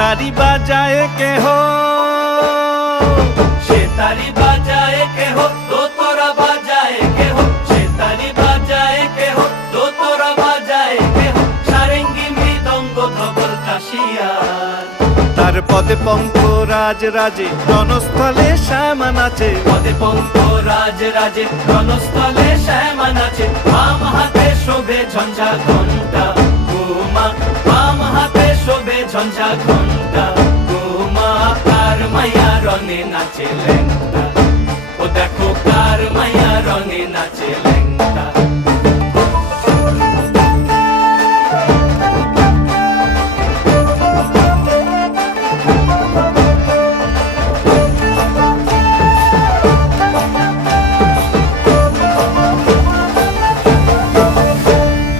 তারি বাজায় কেহ, সে তারি বাজায় কেহ, দোতরা বাজায় কেহ, সে তারি বাজায় কেহ, দোতরা বাজায় কেহ, সারেঙ্গি মৃদঙ্গ ধবল কাশিয়ার। তার পদে পঙ্ক রাজ রাজে, রণস্থলে শ্যামা নাচে। পদে পঙ্ক রাজ রাজে, রণস্থলে শ্যামা নাচে। বাম হাতে শোভে ঝঞ্ঝা ঘণ্টা উমা, বাম হাতে শোভে ঝঞ্ঝা ঘণ্টা উমা। কার মাইয়া রঙে নাচে ল্যাংটা, ও দেখো কার মাইয়া রঙে নাচে ল্যাংটা।